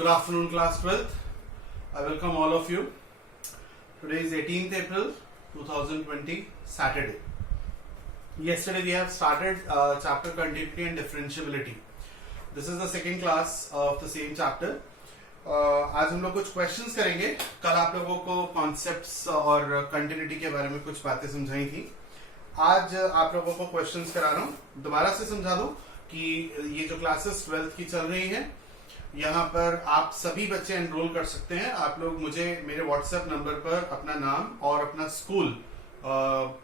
Good afternoon, class 12th. I welcome all of you. Today is 18th April 2020, Saturday. Yesterday we have started chapter continuity and differentiability. This is the second class of the same chapter. आज हम लोग कुछ questions करेंगे. कल आप लोगों को concepts और कंटिन्यूटी के बारे में कुछ बातें समझाई थी. आज आप लोगों को क्वेश्चंस करा रहा हूँ. दोबारा से समझा दूं कि ये जो क्लासेस 12th की चल रही हैं, यहाँ पर आप सभी बच्चे एनरोल कर सकते हैं. आप लोग मुझे मेरे व्हाट्सएप नंबर पर अपना नाम और अपना स्कूल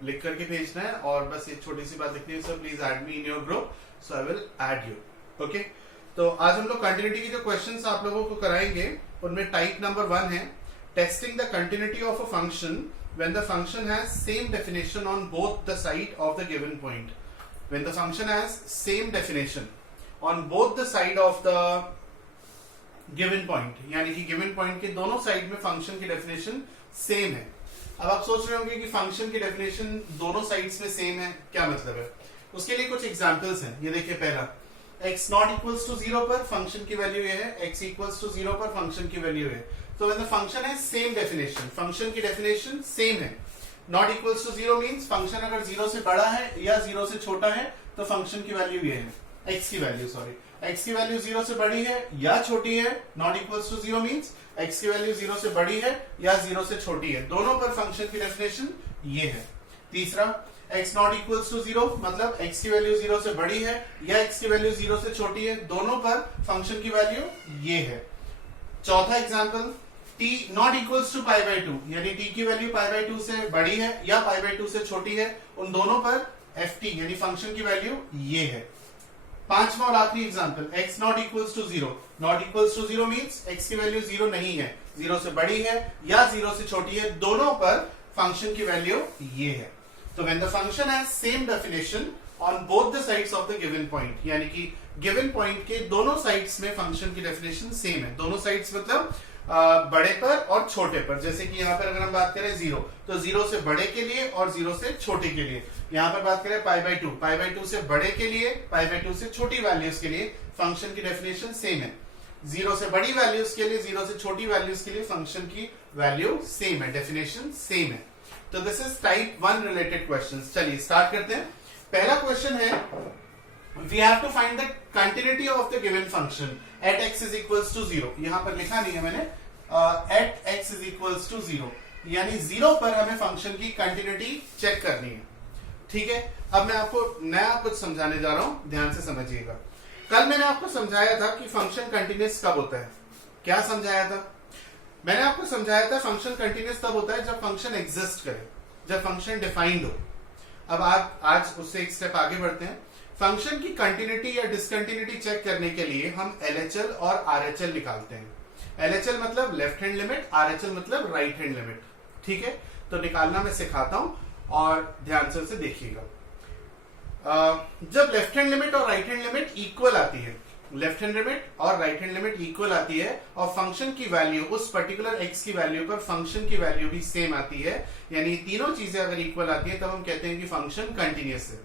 लिख करके भेजना है और बस एक छोटी सी बात लिखनी है, sir please add me in your group, so I will add you. Okay, तो आज हम लोग कंटिन्यूटी के जो क्वेश्चंस आप लोगों को कराएंगे उनमें टाइप नंबर 1 है testing the continuity of a function when the function has same definition on both the side of the given point. When the function has same definition on both the side of the given point, यानी कि given point के दोनों side में function की definition same है. अब आप सोच रहे होंगे कि फंक्शन की डेफिनेशन दोनों साइड्स में सेम है, क्या मतलब है? उसके लिए कुछ एग्जांपल्स हैं. ये देखिए, पहला x नॉट इक्वल्स टू 0 पर फंक्शन की वैल्यू ये है, x इक्वल्स टू 0 पर फंक्शन की वैल्यू है. तो व्हेन द फंक्शन है सेम डेफिनेशन, फंक्शन की डेफिनेशन सेम है. Not equals to 0 means function अगर 0 से बड़ा है या 0 से छोटा है तो फंक्शन की वैल्यू ये है, x की वैल्यू x की वैल्यू 0 से बड़ी है या छोटी है. Not equals to 0 means x की वैल्यू 0 से बड़ी है या 0 से छोटी है. दोनों पर फंक्शन की डेफिनेशन ये है. तीसरा, x नॉट इक्वल्स टू 0 मतलब x की वैल्यू 0 से बड़ी है या x की वैल्यू 0 से छोटी है. दोनों पर फंक्शन की वैल्यू ये है. चौथा example, t not equals to pi by 2 यानी t की वैल्यू पाई बाय 2 से बड़ी है या पाई बाय 2 से छोटी है. उन दोनों पर ft यानी फंक्शन की वैल्यू ये है. पांचवा और आखिरी example, x not equals to 0. Not equals to 0 means x की वैल्यू 0 नहीं है, 0 से बड़ी है या 0 से छोटी है. दोनों पर फंक्शन की वैल्यू ये है. तो when the function has same definition on both the sides of the given point, यानी कि गिवन पॉइंट के दोनों साइड्स में फंक्शन की डेफिनेशन सेम है. दोनों साइड्स मतलब बड़े पर और छोटे पर. जैसे कि यहाँ पर अगर हम बात करें 0, तो 0 से बड़े के लिए और 0 से छोटे के लिए. यहाँ पर बात करें पाई बाय 2 से बड़े के लिए, पाई बाय 2 से छोटी वैल्यूज के लिए फंक्शन की डेफिनेशन सेम है. 0 से बड़ी वैल्यूज के लिए, 0 से छोटी वैल्यूज के लिए फंक्शन की वैल्यू सेम है, डेफिनेशन सेम है. तो this is type 1 related questions. चलिए स्टार्ट करते हैं. पहला क्वेश्चन है, we have to find the continuity of the given function at x is equals to 0. यहां पर लिखा नहीं है मैंने, at x is equals to 0 यानी 0 पर हमें फंक्शन की कंटिन्यूटी चेक करनी है. ठीक है, अब मैं आपको नया कुछ समझाने जा रहा हूं, ध्यान से समझिएगा. कल मैंने आपको समझाया था कि फंक्शन कंटिन्यूअस कब होता है. क्या समझाया था? मैंने आपको समझाया था फंक्शन कंटिन्यूअस तब होता है जब फंक्शन एग्जिस्ट करे, जब फंक्शन डिफाइंड हो. अब आप आज उससे एक स्टेप आगे बढ़ते हैं. फंक्शन की कंटिन्यूटी या डिसकंटिन्यूटी चेक करने के लिए हम LHL और RHL निकालते हैं. LHL मतलब लेफ्ट हैंड लिमिट, RHL मतलब राइट हैंड लिमिट. ठीक है, तो निकालना मैं सिखाता हूं और ध्यान से उसे देखिएगा. जब लेफ्ट हैंड लिमिट और राइट हैंड लिमिट इक्वल आती है, लेफ्ट हैंड लिमिट और राइट हैंड लिमिट इक्वल आती है और फंक्शन की वैल्यू, उस पर्टिकुलर x की वैल्यू पर फंक्शन की वैल्यू भी सेम आती है, यानी तीनों चीजें अगर इक्वल आती है तब हम कहते हैं कि फंक्शन कंटिन्यूअस है.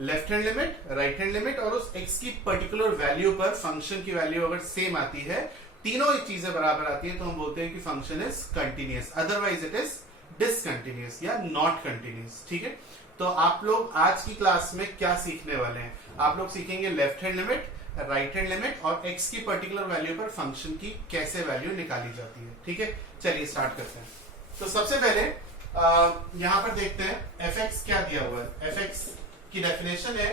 Left hand limit, right hand limit और उस x की पर्टिकुलर वैल्यू पर फंक्शन की वैल्यू अगर सेम आती है, तीनों चीजें बराबर आती है, तो हम बोलते हैं कि function is continuous. Otherwise it is discontinuous या नॉट कंटिन्यूअस. ठीक है, तो आप लोग आज की क्लास में क्या सीखने वाले हैं? आप लोग सीखेंगे left hand limit, right hand limit और x की पर्टिकुलर वैल्यू पर फंक्शन की कैसे वैल्यू निकाली जाती है. ठीक है, चलिए स्टार्ट करते हैं. तो सबसे पहले यहां पर देखते हैं fx क्या दिया हुआ है. fx की डेफिनेशन है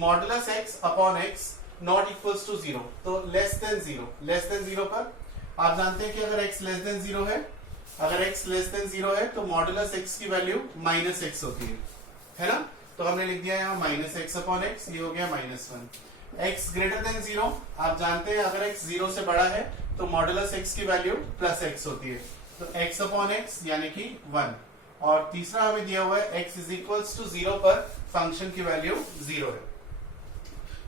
modulus x upon x not equals to 0. तो लेस देन 0, लेस देन 0 पर आप जानते हैं कि अगर x लेस देन 0 है, अगर x लेस देन 0 है तो मॉडुलस x की वैल्यू माइनस x होती है ना. तो हमने लिख दिया यहाँ माइनस एक्स अपॉन एक्स, ये हो गया -1. x ग्रेटर देन 0, आप जानते हैं अगर x 0 से बड़ा है तो मॉडुलस x की वैल्यू प्लस x होती है, तो x अपॉन x यानी कि 1. और तीसरा हमें दिया हुआ है x इज इक्वल्स टू 0 पर फंक्शन की वैल्यू 0 है.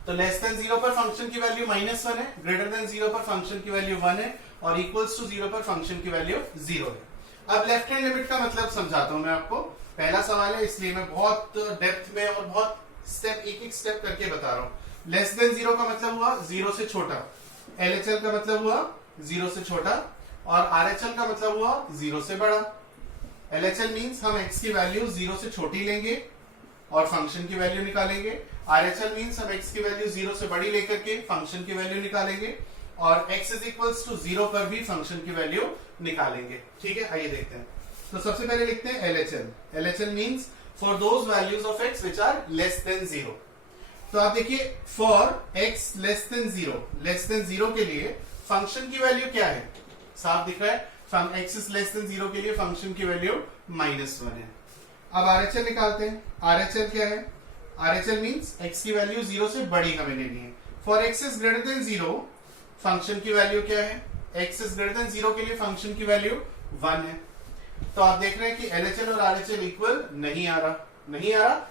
तो लेस देन 0 पर फंक्शन की वैल्यू -1 है, ग्रेटर देन 0 पर फंक्शन की वैल्यू 1 है और इक्वल्स टू 0 पर फंक्शन की वैल्यू 0 है. अब लेफ्ट हैंड लिमिट का मतलब समझाता हूं मैं आपको. पहला सवाल है इसलिए मैं बहुत डेप्थ में और बहुत स्टेप एक एक स्टेप करके बता रहा हूं. लेस देन 0 का मतलब हुआ 0 से छोटा, LHL का मतलब हुआ 0 से छोटा, और RHL का मतलब हुआ 0 से बड़ा। LHL मीन्स हम x की वैल्यू 0 से छोटी लेंगे और फंक्शन की वैल्यू निकालेंगे। RHL मीन्स हम x की वैल्यू 0 से बड़ी लेकर के फंक्शन की वैल्यू निकालेंगे, और x इज इक्वल्स टू 0 पर भी फंक्शन की वैल्यू निकालेंगे। ठीक है, आइए देखते हैं। तो सबसे पहले लिखते हैं LHL। LHL means for those values of x which are less than 0। तो आप देखिए फॉर x लेस देन 0 के लिए फंक्शन की वैल्यू क्या है, साफ दिख रहा है, x इज लेस देन 0 के लिए फंक्शन की वैल्यू -1 है। अब RHL निकालते हैं। RHL क्या है? RHL मीन्स x की वैल्यू 0 से बड़ी हमें लेनी है। For x is greater than 0 function की वैल्यू क्या है? x इज ग्रेटर देन 0 के लिए फंक्शन की वैल्यू 1 है। तो आप देख रहे हैं कि LHL और RHL इक्वल नहीं आ रहा,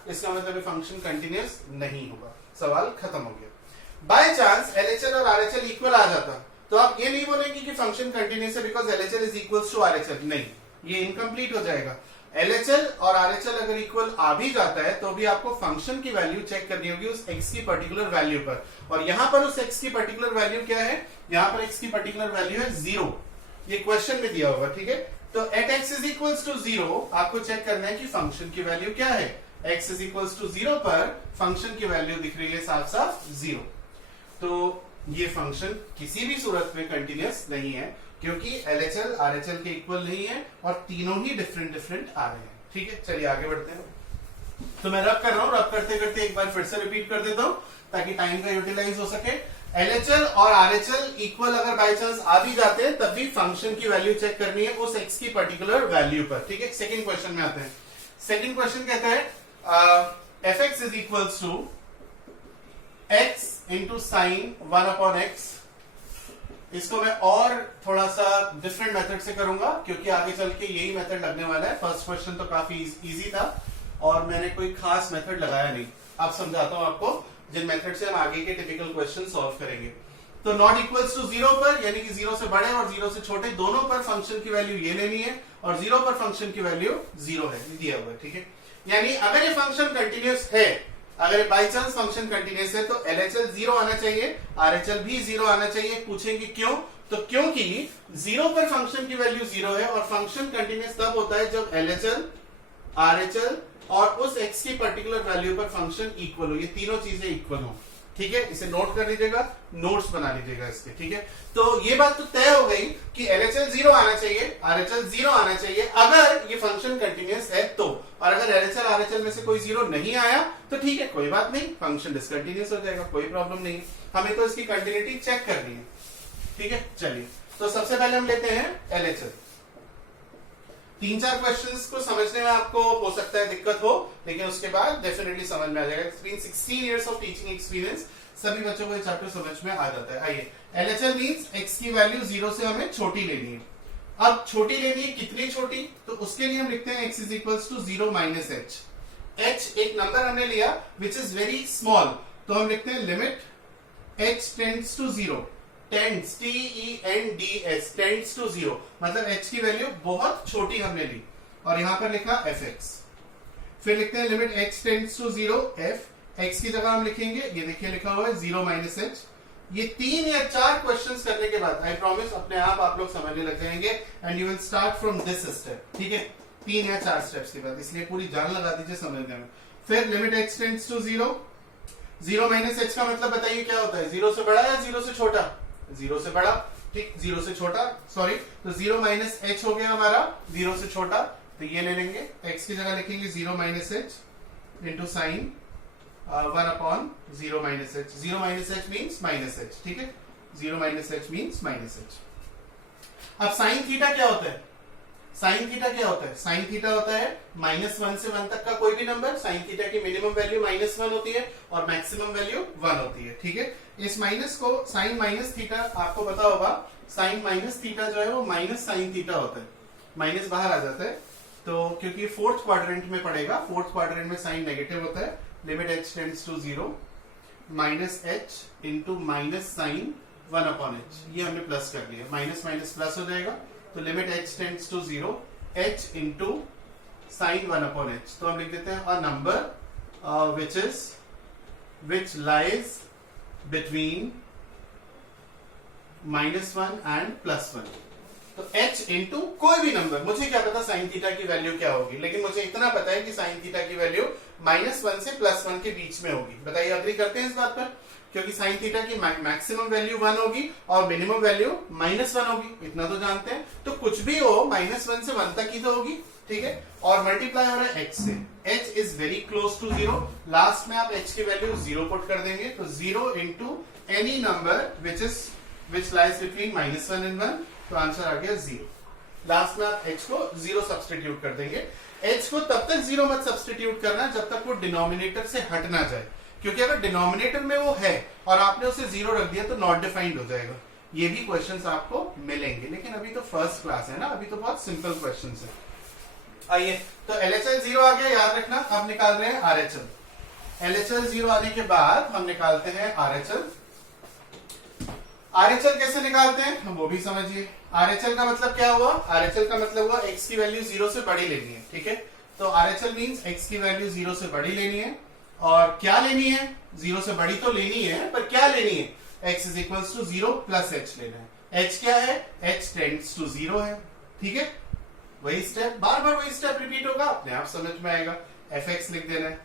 इसका मतलब फंक्शन कंटिन्यूअस नहीं होगा। सवाल खत्म हो गया। बाय चांस LHL और RHL इक्वल आ जाता तो आप ये नहीं बोलेंगे कि फंक्शन कंटिन्यूअस है because LHL is equals to RHL, नहीं, ये इनकम्प्लीट हो जाएगा। LHL और RHL अगर इक्वल आ भी जाता है तो भी आपको फंक्शन की वैल्यू चेक करनी होगी उस x की पर्टिकुलर वैल्यू पर, और यहां पर उस x की पर्टिकुलर वैल्यू क्या है? यहां पर x की पर्टिकुलर वैल्यू है 0। ये क्वेश्चन में दिया होगा, ठीक है। तो at x is equals to 0 आपको चेक करना है कि फंक्शन की वैल्यू क्या है। x इज इक्वल्स टू 0 पर फंक्शन की वैल्यू दिख रही है साफ साफ 0। तो ये फंक्शन किसी भी सूरत में कंटिन्यूअस नहीं है क्योंकि LHL RHL के इक्वल नहीं है और तीनों ही डिफरेंट आ रहे हैं। ठीक है, चलिए आगे बढ़ते हैं। तो मैं रब कर रहा हूं, रब करते करते एक बार फिर से रिपीट कर देता हूं ताकि टाइम का यूटिलाइज हो सके। LHL और RHL इक्वल अगर बाय चांस आ भी जाते हैं तब भी फंक्शन की वैल्यू चेक करनी है उस x की पर्टिकुलर वैल्यू पर। ठीक है, सेकंड क्वेश्चन में आते हैं। सेकंड क्वेश्चन कहता है fx is equals to x into sine 1/x। इसको मैं और थोड़ा सा डिफरेंट मेथड से करूंगा क्योंकि आगे चल के यही मेथड लगने वाला है। फर्स्ट क्वेश्चन तो काफी इजी था और मैंने कोई खास मेथड लगाया नहीं। अब समझाता हूं आपको जिन मेथड से हम आगे के टिपिकल क्वेश्चन सॉल्व करेंगे। तो नॉट इक्वल्स टू 0 पर यानी कि 0 से बड़े और 0 से छोटे दोनों पर फंक्शन की वैल्यू ये लेनी है और 0 पर फंक्शन की वैल्यू 0 है, दिया हुआ है। ठीक है, यानी अगर ये फंक्शन कंटिन्यूअस है, अगर बाई चांस फंक्शन कंटिन्यूअस है तो LHL 0 आना चाहिए, RHL भी 0 आना चाहिए। पूछेंगे क्यों? तो क्योंकि 0 पर फंक्शन की वैल्यू 0 है और फंक्शन कंटिन्यूअस तब होता है जब LHL RHL और उस x की पर्टिकुलर वैल्यू पर फंक्शन इक्वल हो, ये तीनों चीजें इक्वल हो। ठीक है, इसे नोट कर लीजिएगा, नोट्स बना लीजिएगा इसके। ठीक है, तो ये बात तो तय हो गई कि LHL 0 आना चाहिए, RHL 0 आना चाहिए अगर ये फंक्शन कंटिन्यूअस है तो, और अगर LHL RHL में से कोई 0 नहीं आया तो ठीक है, कोई बात नहीं, फंक्शन डिसकंटिन्यूअस हो जाएगा, कोई प्रॉब्लम नहीं है। हमें तो इसकी कंटिन्यूटी चेक करनी है। ठीक है, चलिए तो सबसे पहले हम लेते हैं LHL। 3-4 क्वेश्चंस को समझने में आपको हो सकता है दिक्कत हो, लेकिन उसके बाद डेफिनेटली समझ में आ जाएगा। It's been 16 years of teaching experience, सभी बच्चों को ये चैप्टर समझ में आ जाता है। आइए, LHL मींस x की वैल्यू 0 से हमें छोटी लेनी है। अब छोटी लेनी है, कितनी छोटी? तो उसके लिए हम लिखते हैं x is equals to 0 minus h। h एक नंबर हमने लिया विच इज वेरी स्मॉल, तो हम लिखते हैं limit h tends to 0, tends TENDS tends to 0, मतलब h की वैल्यू बहुत छोटी हमने ली और यहां पर लिखा fx। फिर लिखते हैं limit h tends to 0 f, x की जगह हम लिखेंगे, ये देखिए लिखा हुआ है 0 माइनस h। ये 3 या 4 क्वेश्चंस करने के बाद आई प्रॉमिस अपने आप लोग समझने लग जाएंगे and you will start from this step. ठीक है, 3 या 4 स्टेप्स के बाद, इसलिए पूरी जान लगा दीजिए समझने में। फिर limit h tends to 0, 0 minus h का मतलब बताइए क्या होता है? 0 से बड़ा या 0 से छोटा? 0 से बड़ा। ठीक, 0 से छोटा, सॉरी, तो 0 माइनस h हो गया हमारा 0 से छोटा, तो ये ले लेंगे, x की जगह लिखेंगे 0 minus h into sign 1/0 minus h। 0 minus h means minus h। ठीक है, 0 minus h means minus h। अब साइन थीटा क्या होता है? साइन थीटा क्या होता है? साइन थीटा होता है -1 से 1 तक का कोई भी नंबर। साइन थीटा की मिनिमम वैल्यू -1 होती है और मैक्सिमम वैल्यू 1 होती है। ठीक है, इस माइनस को साइन माइनस थीटा, आपको पता होगा साइन माइनस थीटा जो है वो माइनस साइन थीटा होता है, माइनस बाहर आ जाता है। तो क्योंकि फोर्थ क्वाड्रेंट में पड़ेगा, फोर्थ क्वाड्रेंट में साइन नेगेटिव होता है। Limit h tends to 0 minus h into minus sine 1/h, ये हमने प्लस कर लिया, माइनस माइनस प्लस हो जाएगा, तो limit h tends to 0 h into sine 1/h। तो हम लिख देते हैं a number which lies between -1 and +1। तो h इंटू कोई भी नंबर, मुझे क्या पता साइन थीटा की वैल्यू क्या होगी, लेकिन मुझे इतना पता है कि साइन थीटा की वैल्यू -1 से +1 के बीच में होगी। बताइए अग्री करते हैं इस बात पर? क्योंकि साइन थीटा की मैक्सिमम वैल्यू 1 होगी और मिनिमम वैल्यू -1 होगी, इतना तो जानते हैं। तो कुछ भी हो -1 से 1 तक ही तो होगी, ठीक है। और मल्टीप्लाई हो रहा है h से, h is very close to 0। Last में आप h की वैल्यू 0 पुट कर देंगे, तो 0 into any number which lies between -1 and 1, तो आंसर आ गया 0। लास्ट में आप h को 0 सब्सटीट्यूट कर देंगे। h को तब तक 0 मत सब्सटीट्यूट करना जब तक वो डिनोमिनेटर से हट ना जाए, क्योंकि अगर डिनोमिनेटर में वो है और आपने उसे 0 रख दिया तो नॉट डिफाइंड हो जाएगा। ये भी क्वेश्चंस आपको मिलेंगे, लेकिन अभी तो फर्स्ट क्लास है ना, अभी तो बहुत सिंपल क्वेश्चंस है। आइए, तो LHL 0 आ गया, याद रखना। अब निकाल रहे हैं RHL। LHL 0 आने के बाद हम निकालते हैं RHL। RHL कैसे निकालते हैं हम वो भी समझिए। RHL का मतलब क्या हुआ? RHL का मतलब हुआ x की वैल्यू 0 से बड़ी लेनी है, ठीक है। तो RHL मींस x की वैल्यू 0 से बड़ी लेनी है। और क्या लेनी है? 0 से बड़ी तो लेनी है, पर क्या लेनी है? x is equal to 0 plus h लेना है। h क्या है? h टेंड्स टू 0 है, ठीक है। वही स्टेप, बार बार वही स्टेप रिपीट होगा, अपने आप समझ में आएगा। fx लिख देना है,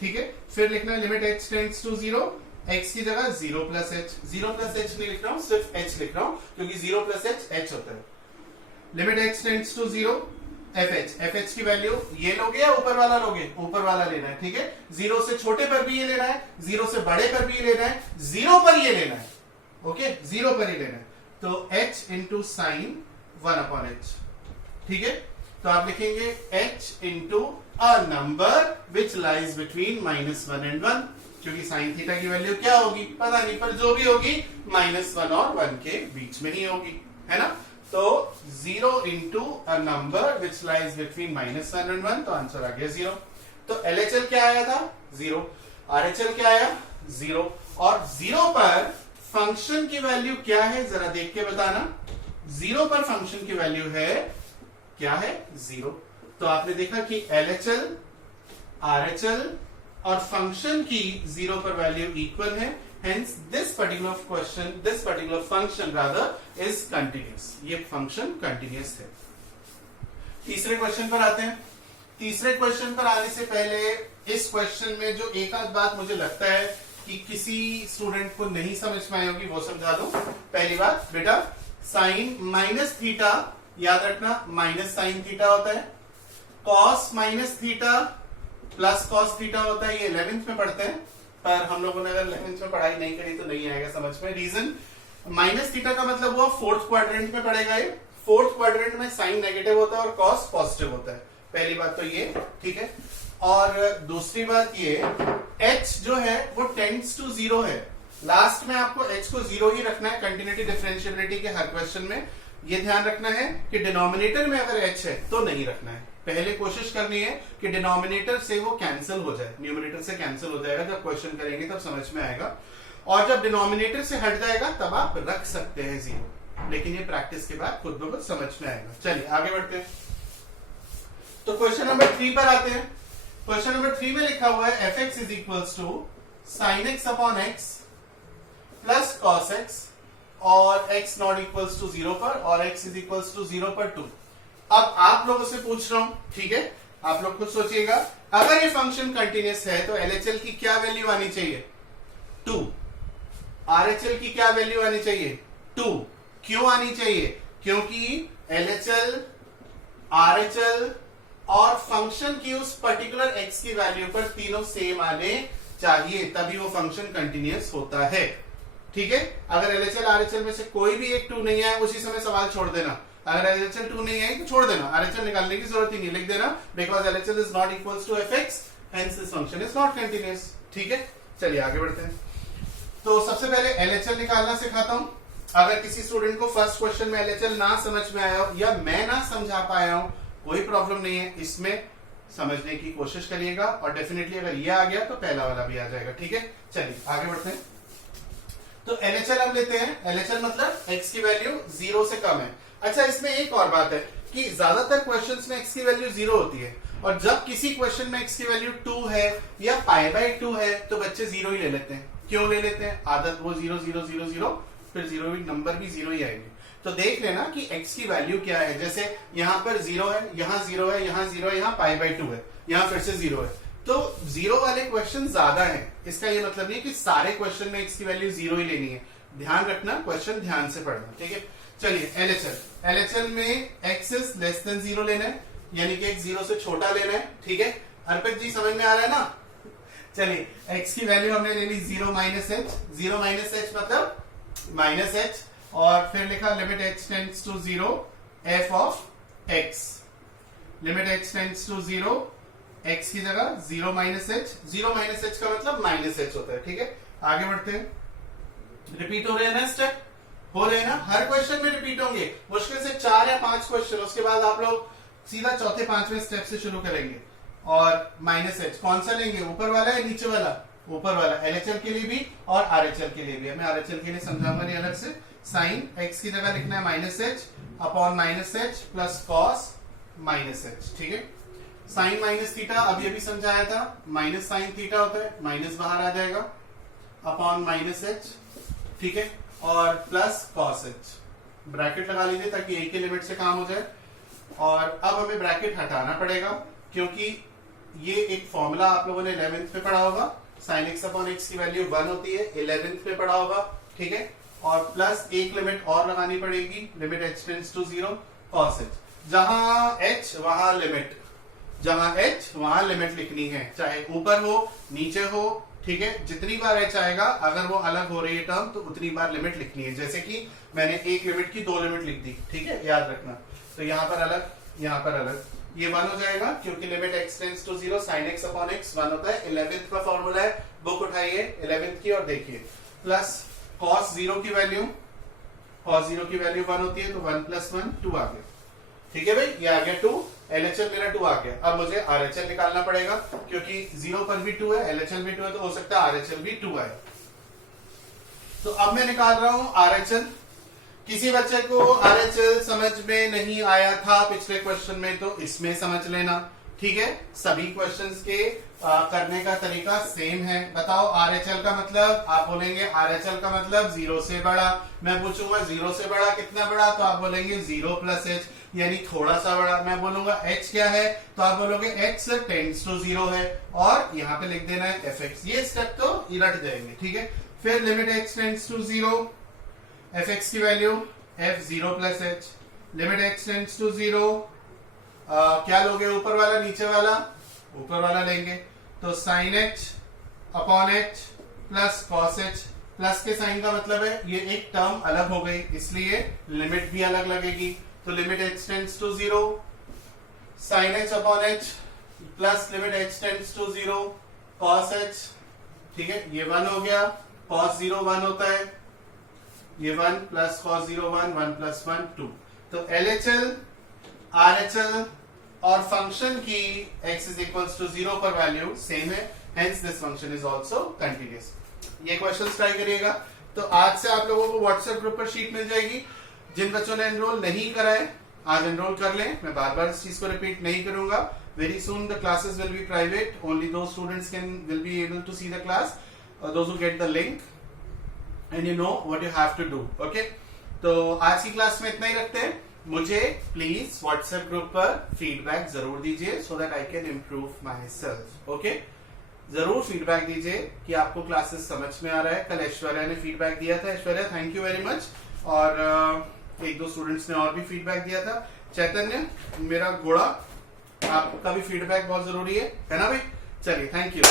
ठीक है। फिर लिखना है limit h tends to 0, x की जगह 0 प्लस h। 0 प्लस h नहीं लिख रहा हूं, सिर्फ h लिख रहा हूं, क्योंकि 0 प्लस h होता है। Limit h tends to 0, fh की वैल्यू ये लोगे या ऊपर वाला लोगे? ऊपर वाला लेना है, ठीक है। 0 से छोटे पर भी ये लेना है, 0 से बड़े पर भी ये लेना है, 0 पर ये लेना है, ओके, 0 पर ही लेना है। तो h इंटू साइन 1/h, ठीक है। तो आप लिखेंगे h into a number which lies between -1 and 1, क्योंकि साइन थीटा की वैल्यू क्या होगी पता नहीं, पर जो भी होगी -1 और 1 के बीच में ही होगी, है ना। तो 0 into a number which lies between -1 and 1, तो आंसर आ गया 0। तो LHL क्या आया था? 0। RHL क्या आया? 0। और 0 पर फंक्शन की वैल्यू क्या है जरा देख के बताना। 0 पर फंक्शन की वैल्यू है क्या है? 0। तो आपने देखा कि LHL, RHL और फंक्शन की 0 पर वैल्यू इक्वल है, hence this particular function rather is continuous। ये फंक्शन कंटिन्यूस है। तीसरे क्वेश्चन पर आते हैं। तीसरे क्वेश्चन पर आने से पहले इस क्वेश्चन में जो एक आध बात मुझे लगता है कि किसी स्टूडेंट को नहीं समझ में आई होगी वो समझा दूं। पहली बात बेटा, साइन माइनस थीटा याद रखना, माइनस साइन थीटा होता है। Cos minus theta plus cos theta होता है। ये 11th में पढ़ते हैं, पर हम लोगों ने अगर 11th में पढ़ाई नहीं करी तो नहीं आएगा समझ में। रीजन, माइनस थीटा का मतलब हुआ 4th क्वाड्रेंट में पड़ेगा ये। 4th क्वाड्रेंट में साइन नेगेटिव होता है और कॉस पॉजिटिव होता है। पहली बात तो ये, ठीक है। और दूसरी बात ये, h जो है वो टेंड्स टू 0 है। लास्ट में आपको h को 0 ही रखना है कंटिन्यूटी डिफरेंशिएबिलिटी के हर क्वेश्चन में। ये ध्यान रखना है कि डिनोमिनेटर में अगर h है तो नहीं रखना है। पहले कोशिश करनी है कि डिनोमिनेटर से वो कैंसिल हो जाए, न्यूमरेटर से कैंसिल हो जाएगा। जब क्वेश्चन करेंगे तब समझ में आएगा। और जब डिनोमिनेटर से हट जाएगा तब आप रख सकते हैं 0, लेकिन ये प्रैक्टिस के बाद खुद ब खुद समझ में आएगा। चलिए आगे बढ़ते हैं। तो क्वेश्चन नंबर 3 पर आते हैं। क्वेश्चन नंबर 3 में लिखा हुआ है fx is equals to sin x upon x plus cos x और x नॉट इक्वल्स टू 0 पर और x इज इक्वल्स टू 0 पर 2। अब आप लोगों से पूछ रहा हूं, ठीक है, आप लोग खुद सोचिएगा, अगर ये फंक्शन कंटिन्यूस है तो LHL की क्या वैल्यू आनी चाहिए? 2। RHL की क्या वैल्यू आनी चाहिए? 2। क्यों आनी चाहिए? क्योंकि LHL, RHL और फंक्शन की उस पर्टिकुलर x की वैल्यू पर तीनों सेम आने चाहिए, तभी वो फंक्शन कंटिन्यूस होता है, ठीक है। अगर LHL, RHL में से कोई भी एक 2 नहीं आया उसी समय सवाल छोड़ देना। अगर LHL 2 नहीं आई तो छोड़ देना, RHL निकालने की जरूरत ही नहीं, लिख देना because LHL is not equals to fx, hence this function is not continuous, ठीक है। चलिए आगे बढ़ते हैं। तो सबसे पहले LHL निकालना सिखाता हूं। अगर किसी स्टूडेंट को फर्स्ट क्वेश्चन में LHL ना समझ में आया हो या मैं ना समझा पाया हूं, कोई प्रॉब्लम नहीं है, इसमें समझने की कोशिश करिएगा और डेफिनेटली अगर ये आ गया तो पहला वाला भी आ जाएगा, ठीक है। चलिए आगे बढ़ते हैं। तो LHL हम लेते हैं। LHL मतलब x की वैल्यू 0 से कम है। अच्छा, इसमें एक और बात है कि ज्यादातर क्वेश्चंस में x की वैल्यू 0 होती है, और जब किसी क्वेश्चन में x की वैल्यू 2 है या π/2 है तो बच्चे 0 ही ले लेते हैं। क्यों ले लेते हैं? आदत वो 0 0 0 0 फिर जीरो भी नंबर भी जीरो ही आएंगे। तो देख लेना कि x की वैल्यू क्या है। जैसे यहाँ पर जीरो है, यहाँ जीरो है, यहाँ जीरो है, यहाँ पाई बाई 2 है, यहाँ फिर से जीरो है। तो जीरो वाले क्वेश्चन ज्यादा है। इसका ये मतलब नहीं कि सारे क्वेश्चन में x की वैल्यू जीरो ही लेनी है। ध्यान रखना, क्वेश्चन ध्यान से पढ़ना, ठीक है। चलिए एलएचएल में x is less than zero लेना है, यानी कि x जीरो से छोटा लेना है, ठीक है। अर्पित जी समझ में आ रहा है ना? चलिए x की वैल्यू हमने ले ली जीरो माइनस एच मतलब माइनस एच, और फिर लिखा limit h tends to zero f of x, limit h tends to zero, x की जगह जीरो माइनस एच का मतलब माइनस एच होता है, ठीक है। आगे बढ़ते हैं। रिपीट हो रहे हैं ना स्टेप, हो रहे हैं ना, हर क्वेश्चन में रिपीट होंगे, मुश्किल से 4 या 5 क्वेश्चन, उसके बाद आप लोग सीधा चौथे पांचवें स्टेप से शुरू करेंगे। और माइनस एच कौन सा लेंगे, ऊपर वाला या नीचे वाला? ऊपर वाला, एलएचएल के लिए भी और आरएचएल के लिए भी। मैं आरएचएल के लिए समझाऊंगा नहीं अलग से। साइन एक्स की जगह लिखना है minus H upon minus H plus cos minus H, ठीक है। साइन माइनस थीटा अब ये भी समझाया था, माइनस साइन थीटा होता है, माइनस बाहर आ जाएगा, अपॉन माइनस एच, ठीक है, और प्लस कॉस एच। ब्रैकेट लगा लीजिए ताकि एक ही लिमिट से काम हो जाए। और अब हमें ब्रैकेट हटाना पड़ेगा क्योंकि ये एक फॉर्मूला आप लोगों ने 11th में पढ़ा होगा, साइन एक्स अपॉन एक्स की वैल्यू 1 होती है, 11th में पढ़ा होगा, ठीक है। और प्लस एक लिमिट और लगानी पड़ेगी, limit h tends to zero cos h। जहां h वहां लिमिट, जहां h वहां लिमिट लिखनी है, चाहे ऊपर हो नीचे हो, ठीक है। जितनी बार h आएगा, अगर वो अलग हो रही है टर्म, तो उतनी बार लिमिट लिखनी है। जैसे कि मैंने एक लिमिट की 2 लिमिट लिख दी, ठीक है, याद रखना। तो यहाँ पर अलग, यहाँ पर अलग, ये 1 हो जाएगा क्योंकि limit x tends to zero sine x upon x 1 होता है। 11th का फॉर्मूला है, बुक उठाइए 11th की और देखिए। प्लस cos जीरो की वैल्यू, cos जीरो की वैल्यू 1 होती है, तो 1 प्लस 1 2 आ गया, ठीक है भाई, ये आ गया 2। एलएचएल मेरा 2 आ गया। अब मुझे आरएचएल निकालना पड़ेगा क्योंकि जीरो पर भी 2 है, एलएचएल भी 2 है, तो हो सकता है आरएचएल भी 2 आए। तो अब मैं निकाल रहा हूं आरएचएल। किसी बच्चे को आरएचएल समझ में नहीं आया था पिछले क्वेश्चन में, तो इसमें समझ लेना, ठीक है। सभी क्वेश्चंस के करने का तरीका सेम है। बताओ आरएचएल का मतलब, आप बोलेंगे आरएचएल का मतलब जीरो से बड़ा। मैं पूछूंगा जीरो से बड़ा कितना बड़ा, तो आप बोलेंगे जीरो प्लस एच, यानी थोड़ा सा बड़ा। मैं बोलूंगा एच क्या है, तो आप बोलोगे एक्स टेंड्स टू जीरो है, और यहाँ पे लिख देना है एफ एक्स। ये स्टेप तो इलट जाएंगे, ठीक है। फिर limit x tends to zero, f x की value f zero plus h, limit x tends to zero, क्या लोगे, ऊपर वाला नीचे वाला? ऊपर वाला लेंगे, तो sine H upon H plus cos H. Plus के साइन का मतलब है ये एक टर्म अलग हो गई, इसलिए लिमिट भी अलग लगेगी। तो limit x tends to zero sine H upon H plus limit x tends to zero cos H, ठीक है। ये 1 हो गया, कॉस जीरो 1 होता है, ये 1 प्लस कॉस जीरो 1, 1 प्लस 1 2। तो एलएचएल, आरएचएल और फंक्शन की x is equals to zero पर वैल्यू सेम है, hence this function is also continuous. ये क्वेश्चन ट्राई करिएगा। तो आज से आप लोगों को व्हाट्सएप ग्रुप पर शीट मिल जाएगी। जिन बच्चों ने एनरोल नहीं करा है, आज एनरोल कर लें। मैं बार बार इस चीज को रिपीट नहीं करूंगा। Very soon the classes will be private, only दो students will be able to see the class, those who get the link and you know what you have to do, okay. तो आज की class में इतना ही रखते हैं। मुझे please WhatsApp group पर फीडबैक जरूर दीजिए, so that I can improve my self, okay. जरूर फीडबैक दीजिए कि आपको क्लासेस समझ में आ रहा है। कल ऐश्वर्या ने फीडबैक दिया था, Aishwarya thank you very much. और एक दो स्टूडेंट्स ने और भी फीडबैक दिया था। चैतन्य मेरा घोड़ा, आपका भी फीडबैक बहुत जरूरी है ना भाई। चलिए, थैंक यू।